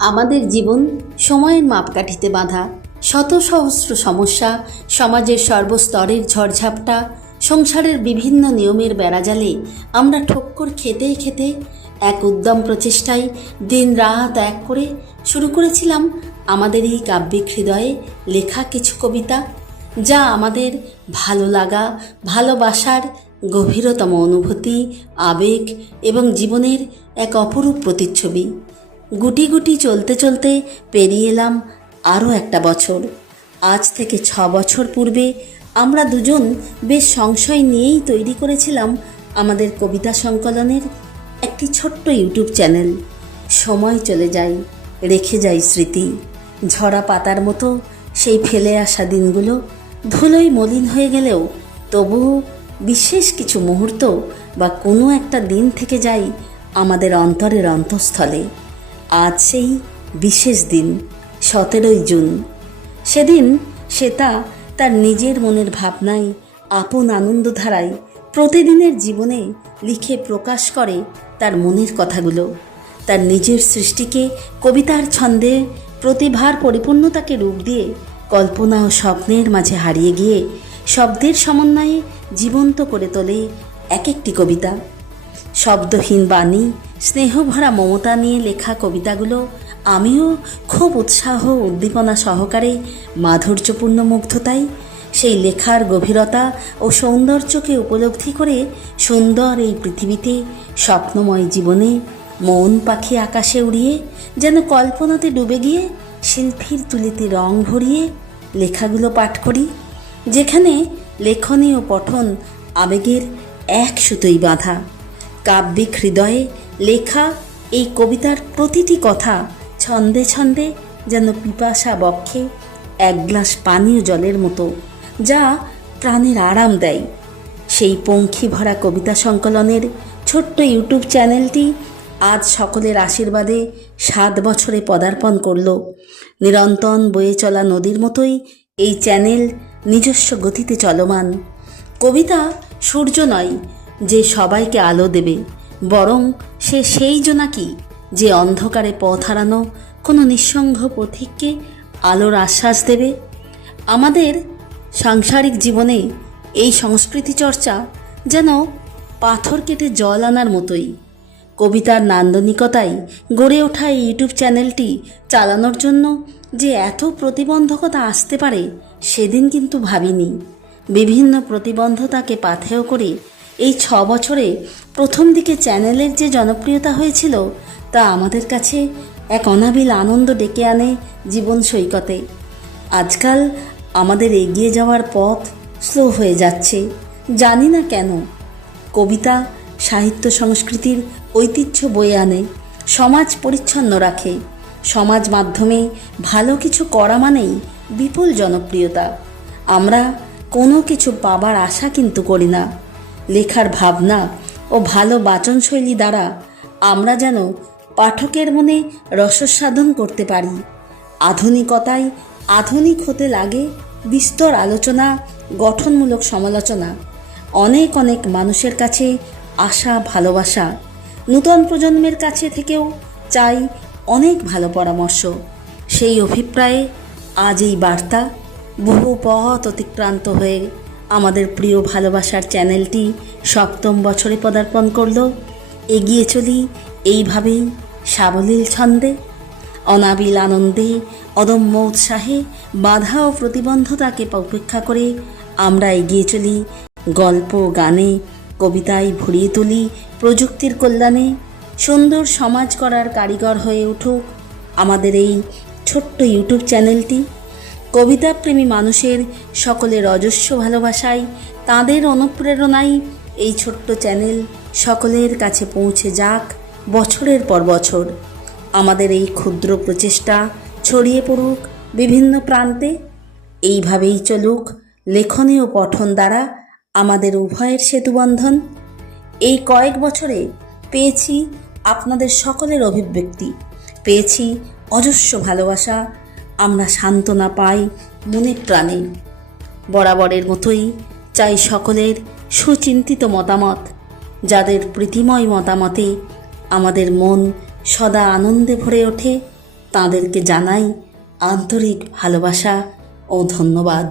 আমাদের জীবন সময়ের মাপকাঠিতে বাঁধা। শত সহস্র সমস্যা, সমাজের সর্বস্তরের ঝড়ঝাপটা, সংসারের বিভিন্ন নিয়মের বেড়াজালে আমরা ঠক্কর খেতে খেতে এক উদ্যম প্রচেষ্টায় দিন রাত এক করে শুরু করেছিলাম আমাদের এই কাব্যিক হৃদয়ে লেখা কিছু কবিতা, যা আমাদের ভালো লাগা, ভালোবাসার গভীরতম অনুভূতি, আবেগ এবং জীবনের এক অপরূপ প্রতিচ্ছবি। গুটি গুটি চলতে চলতে পেরিয়ে এলাম আরও একটা বছর। আজ থেকে 6 বছর পূর্বে আমরা দুজন বেশ সংশয় নিয়েই তৈরি করেছিলাম আমাদের কবিতা সংকলনের একটি ছোট্ট ইউটিউব চ্যানেল। সময় চলে যায়, রেখে যায় স্মৃতি। ঝরা পাতার মতো সেই ফেলে আসা দিনগুলো ধুলোয় মলিন হয়ে গেলেও তবুও বিশেষ কিছু মুহূর্ত বা কোনো একটা দিন থেকে যায় আমাদের অন্তরের অন্তঃস্থলে। আজ সেই বিশেষ দিন 17ই জুন। সেদিন শ্বেতা তার নিজের মনের ভাবনায়, আপন আনন্দধারায় প্রতিদিনের জীবনে লিখে প্রকাশ করে তার মনের কথাগুলো। তার নিজের সৃষ্টিকে কবিতার ছন্দে প্রতিভার পরিপূর্ণতাকে রূপ দিয়ে কল্পনা ও স্বপ্নের মাঝে হারিয়ে গিয়ে শব্দের সমন্বয়ে জীবন্ত করে তোলে এক একটি কবিতা। শব্দহীন বাণী, স্নেহভরা মমতা নিয়ে লেখা কবিতাগুলো আমিও খুব উৎসাহ উদ্দীপনা সহকারে মাধুর্যপূর্ণ মুগ্ধতায় সেই লেখার গভীরতা ও সৌন্দর্যকে উপলব্ধি করে সুন্দর এই পৃথিবীতে স্বপ্নময় জীবনে মন পাখি আকাশে উড়িয়ে যেন কল্পনাতে ডুবে গিয়ে শিল্পীর তুলিতে রং ভরিয়ে লেখাগুলো পাঠ করি, যেখানে লেখনী ও পঠন আবেগের এক সুতোই বাঁধা। কাব্যিক হৃদয়ে লেখা এই কবিতার প্রতিটি কথা ছন্দে ছন্দে যেন পিপাসা বক্ষে এক গ্লাস পানীয় জলের মতো, যা প্রাণের আরাম দেয়। সেই পঙ্খী ভরা কবিতা সংকলনের ছোট্ট ইউটিউব চ্যানেলটি আজ সকলের আশীর্বাদে 7 বছরে পদার্পণ করল। নিরন্তন বয়ে চলা নদীর মতোই এই চ্যানেল নিজস্ব গতিতে চলমান। কবিতা সূর্য নয় যে সবাইকে আলো দেবে, বরং সে সেই জোনাকি যে অন্ধকারে পথ হারানো কোনো নিঃসঙ্গ পথিককে আলোর আশ্বাস দেবে। আমাদের সাংসারিক জীবনে এই সংস্কৃতি চর্চা যেন পাথর কেটে জল আনার মতোই। কবিতার নান্দনিকতায় গড়ে ওঠা এই ইউটিউব চ্যানেলটি চালানোর জন্য যে এত প্রতিবন্ধকতা আসতে পারে সেদিন কিন্তু ভাবিনি। বিভিন্ন প্রতিবন্ধতাকে পাথেয় করে এই 6 বছরে প্রথম দিকে চ্যানেলের যে জনপ্রিয়তা হয়েছিল তা আমাদের কাছে এক অনাবিল আনন্দ ডেকে আনে জীবন সৈকতে। আজকাল আমাদের এগিয়ে যাওয়ার পথ স্লো হয়ে যাচ্ছে, জানি না কেন। কবিতা সাহিত্য সংস্কৃতির ঐতিহ্য বয়ে আনে, সমাজ পরিচ্ছন্ন রাখে। সমাজ মাধ্যমে ভালো কিছু করা মানেই বিপুল জনপ্রিয়তা। আমরা কোনো কিছু পাবার আশা কিন্তু করি না। লেখার ভাবনা ও ভালো বাচনশৈলী দ্বারা আমরা যেন পাঠকের মনে রসসাধন করতে পারি। আধুনিকতায় আধুনিক হতে লাগে বিস্তর আলোচনা, গঠনমূলক সমালোচনা, অনেক অনেক মানুষের কাছে আশা, ভালোবাসা। নূতন প্রজন্মের কাছে থেকেও চাই অনেক ভালো পরামর্শ। সেই অভিপ্রায়ে আজ এই বার্তা। বহু পথ অতিক্রান্ত হয়ে আমাদের প্রিয় ভালোবাসার চ্যানেলটি 7ম বছরে পদার্পণ করল। এগিয়ে চলি এইভাবেই সাবলীল ছন্দে, অনাবিল আনন্দে, অদম্য উৎসাহে। বাধা ও প্রতিবন্ধতাকে উপেক্ষা করে আমরা এগিয়ে চলি গল্প, গানে, কবিতায় ভরিয়ে তুলি প্রযুক্তির কল্যাণে। সুন্দর সমাজ করার কারিগর হয়ে উঠুক আমাদের এই ছোট্ট ইউটিউব চ্যানেলটি। কবিতাপ্রেমী মানুষের সকলের অজস্র ভালোবাসায়, তাঁদের অনুপ্রেরণায় এই ছোট্ট চ্যানেল সকলের কাছে পৌঁছে যাক বছরের পর বছর। আমাদের এই ক্ষুদ্র প্রচেষ্টা ছড়িয়ে পড়ুক বিভিন্ন প্রান্তে। এইভাবেই চলুক লেখনী ও পঠন দ্বারা আমাদের উভয়ের সেতুবন্ধন। এই কয়েক বছরে পেয়েছি আপনাদের সকলের অভিব্যক্তি, পেয়েছি অজস্র ভালোবাসা। আমরা সান্ত্বনা পাই মনে প্রাণে। বরাবরের মতোই চাই সকলের সুচিন্তিত মতামত, যাদের প্রীতিময় মতামতে আমাদের মন সদা আনন্দে ভরে ওঠে। তাঁদেরকে জানাই আন্তরিক ভালোবাসা ও ধন্যবাদ।